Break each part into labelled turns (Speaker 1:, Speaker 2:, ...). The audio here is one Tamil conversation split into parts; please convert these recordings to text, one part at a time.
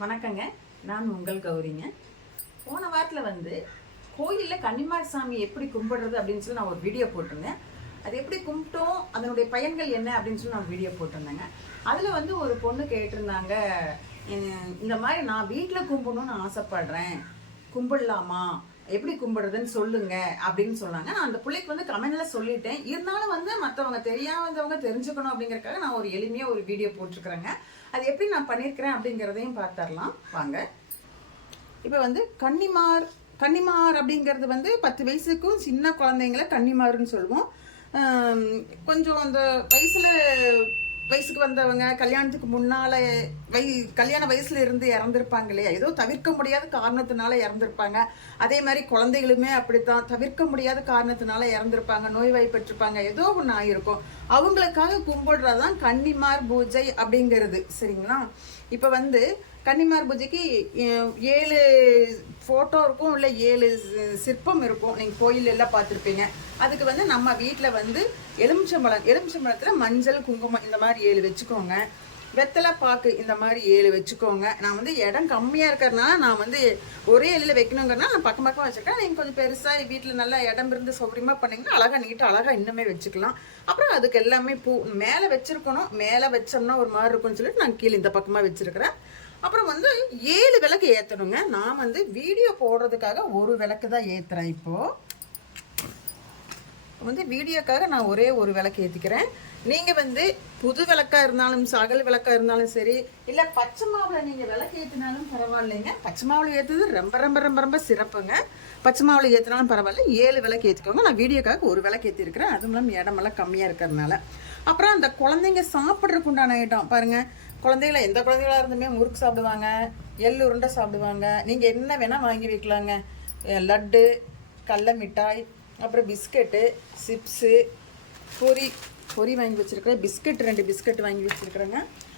Speaker 1: வணக்கங்க. நான் உங்கள் கௌரிங்க. போன வாரத்தில் வந்து கோயிலில் கன்னிமார் சாமி எப்படி கும்பிடுறது அப்படின்னு சொல்லி நான் ஒரு வீடியோ போட்டிருந்தேன். அது எப்படி கும்பிட்டோம் அதனுடைய பயன்கள் என்ன அப்படின்னு சொல்லி நான் வீடியோ போட்டிருந்தேங்க. அதில் வந்து ஒரு பொண்ணு கேட்டிருந்தாங்க இந்த மாதிரி நான் வீட்டில் கும்பிடணும்னு ஆசைப்படுறேன். கும்பிடலாமா? எப்படி கும்பிடுறதுன்னு சொல்லுங்க அப்படின்னு சொன்னாங்க. நான் அந்த பிள்ளைக்கு வந்து கமெண்ட்ல சொல்லிட்டேன். இருந்தாலும் வந்து மற்றவங்க தெரியாதவங்க தெரிஞ்சுக்கணும் அப்படிங்கறக்காக நான் ஒரு எளிமையாக ஒரு வீடியோ போட்டிருக்கிறேங்க. அது எப்படி நான் பண்ணியிருக்கிறேன் அப்படிங்கிறதையும் பார்த்துடலாம். வாங்க. இப்போ வந்து கன்னிமார் கன்னிமார் அப்படிங்கிறது வந்து பத்து வயசுக்கும் சின்ன குழந்தைங்கள கன்னிமாருன்னு சொல்லுவோம். கொஞ்சம் அந்த வயசில் வயசுக்கு வந்தவங்க கல்யாணத்துக்கு முன்னால வை கல்யாண வயசுல இருந்து இறந்துருப்பாங்க இல்லையா? ஏதோ தவிர்க்க முடியாத காரணத்தினால இறந்துருப்பாங்க. அதே மாதிரி குழந்தைகளுமே அப்படித்தான். தவிர்க்க முடியாத காரணத்தினால இறந்துருப்பாங்க நோய்வாய்ப்பட்டிருப்பாங்க ஏதோ ஒன்று ஆயிருக்கும். அவங்களுக்காக கும்பிடுறதுதான் கன்னிமார் பூஜை அப்படிங்கிறது. சரிங்களா? இப்போ வந்து கன்னிமார் பூஜைக்கு ஏழு ஃபோட்டோ இருக்கும் இல்லை ஏழு சிற்பம் இருக்கும். நீங்கள் கோயில் எல்லாம் பார்த்துருப்பீங்க. அதுக்கு வந்து நம்ம வீட்டில் வந்து எலுமிச்சம்பழம் எலுமிச்சம்பழத்தில் மஞ்சள் குங்குமம் இந்த மாதிரி ஏழு வச்சுக்கோங்க. வெத்தலை பாக்கு இந்த மாதிரி ஏழு வச்சுக்கோங்க. நான் வந்து இடம் கம்மியாக இருக்கிறதுனால நான் வந்து ஒரே எழில் வைக்கணுங்கிறனால நான் பக்கம் பக்கம் வச்சுருக்கேன். நீங்கள் கொஞ்சம் பெருசாக வீட்டில் நல்லா இடம் இருந்து சௌகரியமாக பண்ணிங்கன்னா அழகாக நீட்டாக அழகாக இன்னுமே வச்சுக்கலாம். அப்புறம் அதுக்கு எல்லாமே பூ மேலே வச்சுருக்கணும். மேலே வச்சோம்னா ஒரு மாதிரி இருக்கும்னு சொல்லிட்டு நான் கீழே இந்த பக்கமாக வச்சுருக்கிறேன். அப்புறம் வந்து ஏழு விளக்கு ஏற்றணுங்க நான் வந்து வீடியோ போடுறதுக்காக ஒரு விளக்கு தான் ஏற்றுறேன் இப்போது வந்து வீடியோக்காக நான் ஒரே ஒரு விளக்கு ஏற்றிக்கிறேன் நீங்கள் வந்து புது விளக்கா இருந்தாலும் சகல் விளக்கா இருந்தாலும் சரி இல்லை பச்சை மாவில் நீங்கள் விளக்கு ஏற்றினாலும் பரவாயில்லைங்க. பச்சை மாவில் ஏற்றுறது ரொம்ப ரொம்ப ரொம்ப ரொம்ப சிறப்புங்க. பச்சை மாவில் ஏற்றினாலும் பரவாயில்ல. ஏழு விளக்கு ஏற்றிக்கோங்க நான் வீடியோக்காக ஒரு விளக்கு ஏற்றிருக்கிறேன் அதுவும் இல்லாமல் இடமெல்லாம் கம்மியாக இருக்கிறதுனால. அப்புறம் அந்த குழந்தைங்க சாப்பிட்றதுக்கு உண்டான ஐட்டம் பாருங்கள் குழந்தைகள எந்த குழந்தைகளா இருந்துமே முறுக்கு சாப்பிடுவாங்க எள்ளு உருண்டை சாப்பிடுவாங்க. நீங்கள் என்ன வேணால் வாங்கி வைக்கலாங்க. லட்டு கடல மிட்டாய் அப்புறம் பிஸ்கெட்டு சிப்ஸு பொரி பொரி வாங்கி வச்சுருக்கிறேன். பிஸ்கெட் ரெண்டு பிஸ்கட் வாங்கி வச்சுருக்குறேங்க.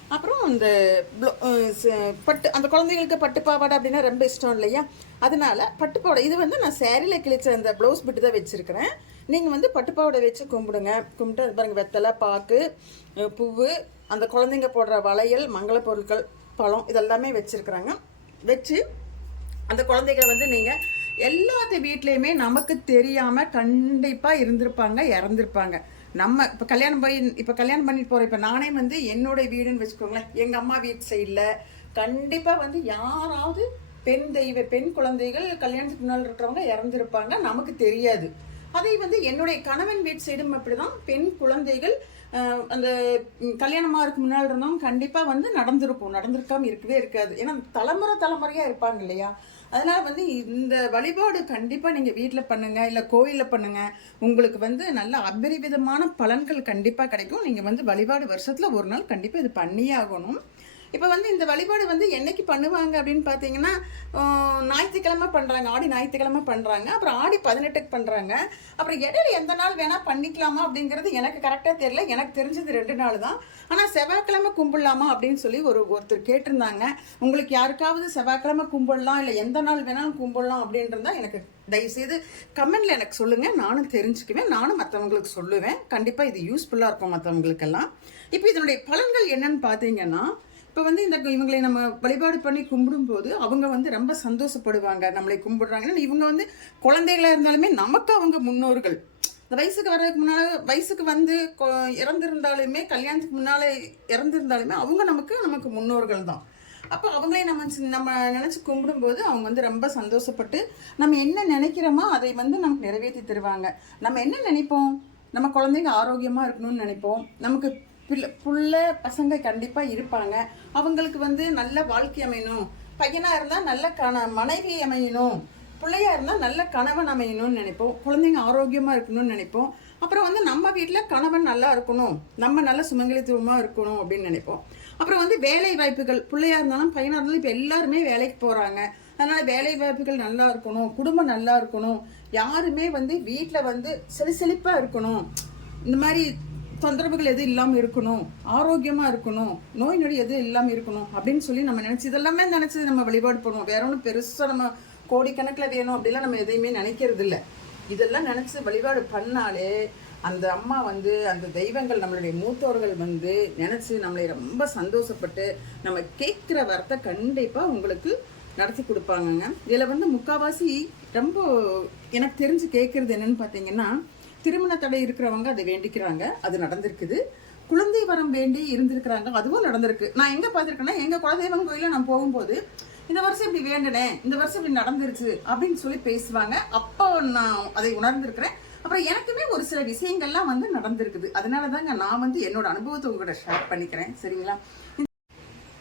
Speaker 1: அப்புறம் இந்த ப்ளோ- பட்டு அந்த குழந்தைங்களுக்கு பட்டு பாவாடை அப்படின்னா ரொம்ப இஷ்டம் இல்லையா? அதனால பட்டு பாவாடை இது வந்து நான் சேரீல கிழிச்ச அந்த ப்ளவுஸ் பிட்டு தான் வச்சுருக்கிறேன். நீங்கள் வந்து பட்டு பாவாடை வச்சு கும்பிடுங்க. கும்பிட்டு அது பாருங்கள் வெத்தலை பாக்கு பூ பூவு அந்த குழந்தைங்க போடுற வளையல் மங்கள பொருட்கள் பழம் இதெல்லாமே வச்சுருக்குறாங்க. வச்சு அந்த குழந்தைகளை வந்து நீங்கள் எல்லாத்து வீட்லேயுமே நமக்கு தெரியாமல் கண்டிப்பாக இருந்திருப்பாங்க இறந்துருப்பாங்க. நம்ம இப்போ கல்யாணம் போய் இப்போ கல்யாணம் பண்ணிட்டு போகிறோம் இப்போ நானே வந்து என்னோட வீடுன்னு வச்சுக்கோங்களேன். எங்கள் அம்மா வீட்டு சைடில் கண்டிப்பாக வந்து யாராவது பெண் தெய்வ பெண் குழந்தைகள் கல்யாணத்துக்கு முன்னால் இருக்கிறவங்க இறந்துருப்பாங்க நமக்கு தெரியாது. அதே வந்து என்னுடைய கணவன் வீட்டு சைடும் அப்படிதான். பெண் குழந்தைகள் அந்த கல்யாணமாக கல்யாணமா இருக்கு முன்னால் இருந்தவங்க கண்டிப்பாக வந்து நடந்திருக்கும். நடந்திருக்காம இருக்கவே இருக்காது. ஏன்னா தலைமுறை தலைமுறையாக இருப்பாங்க இல்லையா? அதனால் வந்து இந்த வழிபாடு கண்டிப்பாக நீங்கள் வீட்டில் பண்ணுங்கள் இல்லை கோயிலில் பண்ணுங்கள் உங்களுக்கு வந்து நல்ல அபரிவிதமான பலன்கள் கண்டிப்பாக கிடைக்கும். நீங்கள் வந்து வழிபாடு வருஷத்தில் ஒரு நாள் கண்டிப்பாக இது பண்ணியே ஆகணும். இப்போ வந்து இந்த வழிபாடு வந்து என்னைக்கு பண்ணுவாங்க அப்படின்னு பார்த்தீங்கன்னா ஞாயிற்றுக்கிழமை பண்ணுறாங்க ஆடி ஞாயிற்றுக்கிழமை பண்ணுறாங்க அப்புறம் ஆடி பதினெட்டுக்கு பண்ணுறாங்க அப்புறம் இடையில எந்த நாள் வேணால் பண்ணிக்கலாமா அப்படிங்கிறது எனக்கு கரெக்டாக தெரியல. எனக்கு தெரிஞ்சது ரெண்டு நாள் தான். ஆனால் செவ்வாய்க்கிழமை கும்பிடலாமா அப்படின்னு சொல்லி ஒரு ஒருத்தர் கேட்டிருந்தாங்க. உங்களுக்கு யாருக்காவது செவ்வாய்க்கிழமை கும்பிடலாம் இல்லை எந்த நாள் வேணாலும் கும்பிடலாம் அப்படின்றதா எனக்கு தயவுசெய்து கமெண்டில் எனக்கு சொல்லுங்கள் நானும் தெரிஞ்சுக்குவேன். நானும் மற்றவங்களுக்கு சொல்லுவேன். கண்டிப்பாக இது யூஸ்ஃபுல்லாக இருக்கும் மற்றவங்களுக்கெல்லாம் இப்போ இதனுடைய பலன்கள் என்னன்னு பார்த்தீங்கன்னா இப்போ வந்து இந்த இவங்களை நம்ம வழிபாடு பண்ணி கும்பிடும்போது அவங்க வந்து ரொம்ப சந்தோஷப்படுவாங்க. நம்மளை கும்பிடுறாங்கன்னா இவங்க வந்து குழந்தைகளாக இருந்தாலுமே நமக்கு அவங்க முன்னோர்கள். இந்த வயசுக்கு வர்றதுக்கு முன்னால் வயசுக்கு வந்து கொ- கல்யாணத்துக்கு முன்னால் இறந்துருந்தாலுமே அவங்க நமக்கு நமக்கு முன்னோர்கள் தான். அப்போ அவங்களே நம்ம சி- நம்ம நினச்சி கும்பிடும்போது அவங்க வந்து ரொம்ப சந்தோஷப்பட்டு நம்ம என்ன நினைக்கிறோமோ அதை வந்து நமக்கு நிறைவேற்றி தருவாங்க. நம்ம என்ன நினைப்போம்? நம்ம குழந்தைங்க ஆரோக்கியமாக இருக்கணும்னு நினைப்போம். நமக்கு பிள்ளை பிள்ளை பசங்க கண்டிப்பாக இருப்பாங்க. அவங்களுக்கு வந்து நல்ல வாழ்க்கை அமையணும். பையனாக இருந்தால் நல்ல கண மனைவி அமையணும். பிள்ளையா இருந்தால் நல்ல கணவன் அமையணும்னு நினைப்போம். குழந்தைங்க ஆரோக்கியமாக இருக்கணும்னு நினைப்போம். அப்புறம் வந்து நம்ம வீட்டில் கணவன் நல்லா இருக்கணும். நம்ம நல்ல சுமங்கலித்துவமாக இருக்கணும் அப்படின்னு நினைப்போம். அப்புறம் வந்து வேலை வாய்ப்புகள் பிள்ளையா இருந்தாலும் பையனாக இருந்தாலும் இப்போ எல்லாருமே வேலைக்கு போகிறாங்க அதனால வேலை வாய்ப்புகள் நல்லா இருக்கணும். குடும்பம் நல்லா இருக்கணும். யாருமே வந்து வீட்டில் வந்து செழிசெழிப்பாக இருக்கணும். இந்த மாதிரி தொந்தரவுகள் எதுவும் இல்லாமல் இருக்கணும் ஆரோக்கியமாக இருக்கணும் நோய் நொடி எதுவும் இல்லாமல் இருக்கணும் அப்படின்னு சொல்லி நம்ம நினச்சி இதெல்லாமே நினச்சி நம்ம வழிபாடு பண்ணுவோம். வேற ஒன்றும் பெருசாக நம்ம கோடிக்கணக்கில் வேணும் அப்படிலாம் நம்ம எதையுமே நினைக்கிறது இல்லை. இதெல்லாம் நினச்சி வழிபாடு பண்ணாலே அந்த அம்மா வந்து அந்த தெய்வங்கள் நம்மளுடைய மூத்தோர்கள் வந்து நினச்சி நம்மளை ரொம்ப சந்தோஷப்பட்டு நம்ம கேட்குற வரத்தை கண்டிப்பாக உங்களுக்கு நடத்தி கொடுப்பாங்கங்க. இதில் வந்து முக்காவாசி ரொம்ப எனக்கு தெரிஞ்சு கேட்குறது என்னன்னு பார்த்தீங்கன்னா திருமண தடை இருக்கிறவங்க அதை வேண்டிக்கிறாங்க. அது நடந்திருக்குது. குழந்தை வரம் வேண்டி இருந்திருக்கிறாங்க. அதுவும் நடந்திருக்கு. நான் எங்கே பார்த்துருக்கேன்னா எங்கள் குலதெய்வம் கோயிலில் நான் போகும்போது இந்த வருஷம் இப்படி வேண்டினேன் இந்த வருஷம் இப்படி நடந்துருச்சு அப்படின்னு சொல்லி பேசுவாங்க. அப்போ நான் அதை உணர்ந்திருக்கிறேன். அப்புறம் எனக்குமே ஒரு சில விஷயங்கள்லாம் வந்து நடந்திருக்குது. அதனால தாங்க நான் வந்து என்னோட அனுபவத்தை உங்கள்கிட்ட ஷேர் பண்ணிக்கிறேன். சரிங்களா?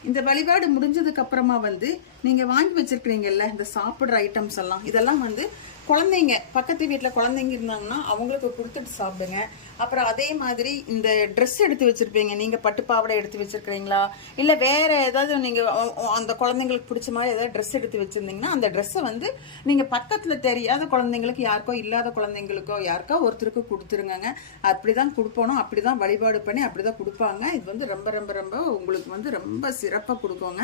Speaker 1: இந்த வழிபாடு முடிஞ்சதுக்கு அப்புறமா வந்து நீங்கள் வாங்கி வச்சிருக்கிறீங்கல்ல இந்த சாப்பிட்ற ஐட்டம்ஸ் எல்லாம் இதெல்லாம் வந்து குழந்தைங்க பக்கத்து வீட்டில் குழந்தைங்க இருந்தாங்கன்னா அவங்களுக்கு கொடுத்துட்டு சாப்பிடுங்க. அப்புறம் அதே மாதிரி இந்த ட்ரெஸ் எடுத்து வச்சுருப்பீங்க. நீங்கள் பட்டு பாவாடை எடுத்து வச்சுருக்கிறீங்களா? இல்லை வேறு ஏதாவது நீங்கள் அந்த குழந்தைங்களுக்கு பிடிச்ச மாதிரி ஏதாவது ட்ரெஸ் எடுத்து வச்சிருந்தீங்கன்னா அந்த ட்ரெஸ்ஸை வந்து நீங்கள் பக்கத்தில் தெரியாத குழந்தைங்களுக்கு யாருக்கோ இல்லாத குழந்தைங்களுக்கோ யாருக்கோ ஒருத்தருக்கு கொடுத்துருங்கங்க. அப்படிதான் கொடுப்போனோ அப்படிதான் வழிபாடு பண்ணி அப்படிதான் கொடுப்பாங்க. இது வந்து ரொம்ப ரொம்ப ரொம்ப உங்களுக்கு வந்து ரொம்ப சிறப்பாக கொடுக்கோங்க.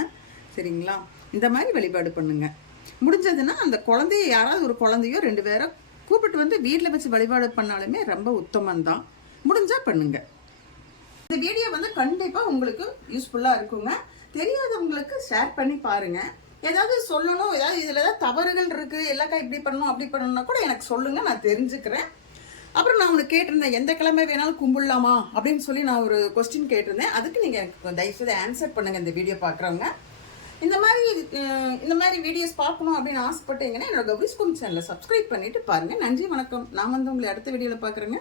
Speaker 1: சரிங்களா? இந்த மாதிரி வழிபாடு பண்ணுங்கள் முடிஞ்சதுன்னா அந்த குழந்தைய யாராவது ஒரு குழந்தையோ ரெண்டு பேரை கூப்பிட்டு வந்து வீட்டில் வச்சு வழிபாடு பண்ணாலுமே ரொம்ப உத்தமந்தான் முடிஞ்சா பண்ணுங்க. இந்த வீடியோ வந்து கண்டிப்பாக உங்களுக்கு யூஸ்ஃபுல்லாக இருக்குங்க. தெரியாதவங்களுக்கு ஷேர் பண்ணி பாருங்க. ஏதாவது சொல்லணும் ஏதாவது இதில் ஏதாவது தவறுகள் இருக்குது எல்லாக்கா இப்படி பண்ணணும் அப்படி பண்ணணும்னா கூட எனக்கு சொல்லுங்க நான் தெரிஞ்சுக்கிறேன். அப்புறம் நான் உனக்கு கேட்டிருந்தேன் எந்த கிழமை வேணாலும் கும்பிடலாமா? அப்படின்னு சொல்லி நான் ஒரு கொஸ்டின் கேட்டிருந்தேன். அதுக்கு நீங்கள் எனக்கு தயவுசெய்து ஆன்சர் பண்ணுங்கள் இந்த வீடியோ பார்க்குறவங்க. இந்த மாதிரி இந்த மாதிரி வீடியோஸ் பார்க்கணும் அப்படின்னு ஆசைப்பட்டீங்கன்னா என்னோட கௌரிஸ்கோம் சேனலை சப்ஸ்கிரைப் பண்ணிட்டு பாருங்க. நன்றி வணக்கம். நான் வந்து உங்களை அடுத்த வீடியோவில் பார்க்குறேங்க.